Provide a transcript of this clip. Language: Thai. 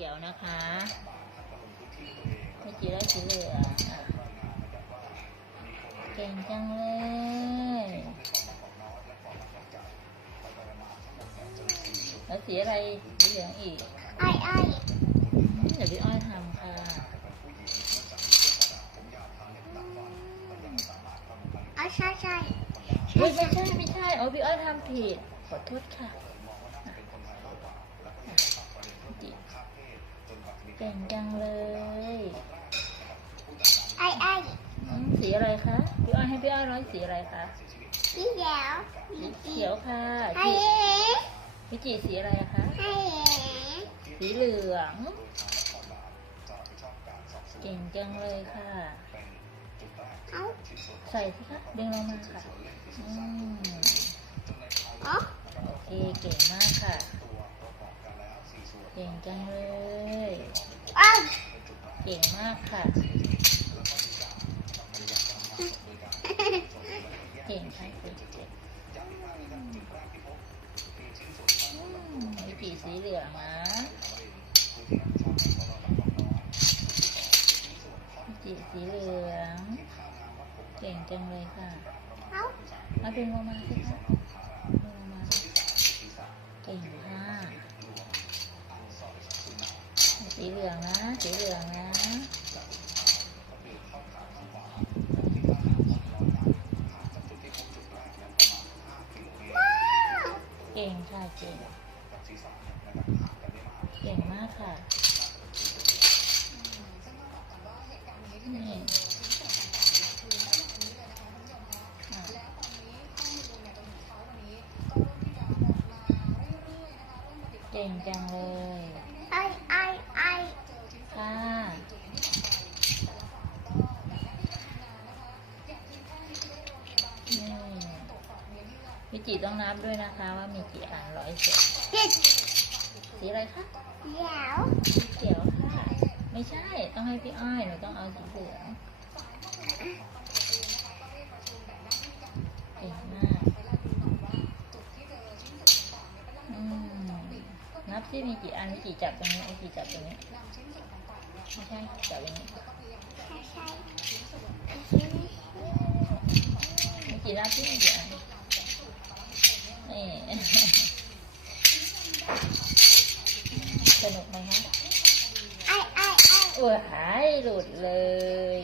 ขียวนะคะไม่จีได้สีเหลืองอะเก่งจังเลยแล้วสีอะไรสีเหลืองอีกไอ้ไอ้เดี๋ยวพี่อ้อยทำค่ะไอ้ใช่ใช่เฮ้ยไม่ใช่ไม่ใช่โอ้พี่อ้อยทำผิดขอโทษค่ะอะจิเก่งจังเลยไอ้ไอ้อืมสีอะไรคะพี่อ้อยให้พี่อ้อยร้อยสีอะไรคะพี่เขียวสีเขียวค่ะไอ้จิเอ๋พี่จีสีอะไรคะ ไอ้เอ๋สีเหลือง เก่งจังเลยค่ะ เอ้าใส่สิคะดึงลงมาค่ะอืมอ๋อโอเคเก่งมากค่ะ เก่งจังเลย อ้าวเก่งมากค่ะ เก่งค่ะเก่งเก่งอืมมีปีสีเหลืองนะมีปีสีเหลือง เก่งจังเลยค่ะ เอ้ามาดึงลงมาสิคะดึงลงมา เก่งค่ะ สีเหลืองนะ สีเหลืองนะเก่งค่ะเก่งเก่งมากค่ะนี่อะเก่งจังเลย ไอ้ไอ้ไอ้ ค่ะนี่ พี่จีต้องนับด้วยนะคะว่ามีกี่อันร้อยเศษเจ็ดสีอะไรคะเขียวสีเขียวค่ะ ไม่ใช่ ต้องให้พี่อ้อยหนูต้องเอาสีเหลืองเก่งมากอืมนับที่มีกี่อันพี่จีจับตรงนี้พี่จีจับตรงนี้ ไม่ใช่จับตรงนี้ ใช่ใช่ มีกี่นับที่มีกี่อันนี่ สนุกไหมคะไอ้ไอ้ไอ้โอ้ยหายหลุดเลย